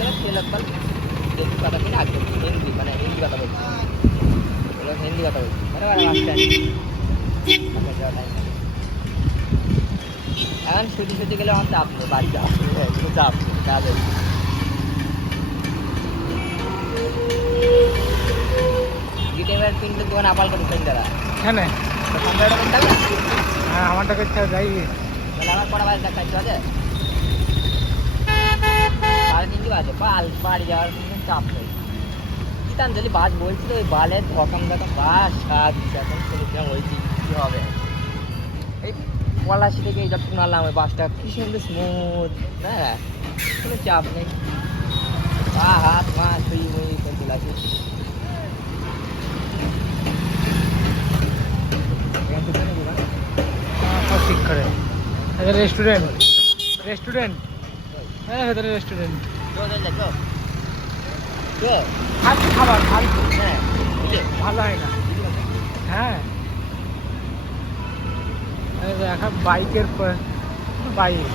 ছেলে ছেলে একবার দেখি কথা কিনা আগে হিন্দি মানে হিন্দি কথা বলছি। হিন্দি কথা বলছি। আচ্ছা, এখন ছুটি ছুটি গেলে আমার চাপ নেই বাড়িতে চাপ নেই কাজ গিটেমের কিন্তু দোকান আপাল করে সন্ধ্যারা এখানে? সন্ধ্যাটা হ্যাঁ, যাই আমার পড়া বাড়ি দেখাচ্ছি আছে? বাজে বাল, বাড়ি যাওয়ার কোনো চাপ নেই। গীতাঞ্জলি বাস বলছিল, ওই বালের ধকম ধকম বাস, সাত এখন শুনেছিলাম ওই কী হবে? এই পলাশি থেকে এই আনলাম ওই বাসটা কি সুন্দর স্মুথ হ্যাঁ কোনো চাপ নেই। পা, হাত মা মুই করে চলে আসি। এখান থেকে নেব না? ঠিক করে এটা রেস্টুরেন্ট রেস্টুরেন্ট হ্যাঁ ভেতরে রেস্টুরেন্ট ফালতু খাবার ফালতু হ্যাঁ ভালো হয় না। হ্যাঁ। এখন বাইকের বাইক।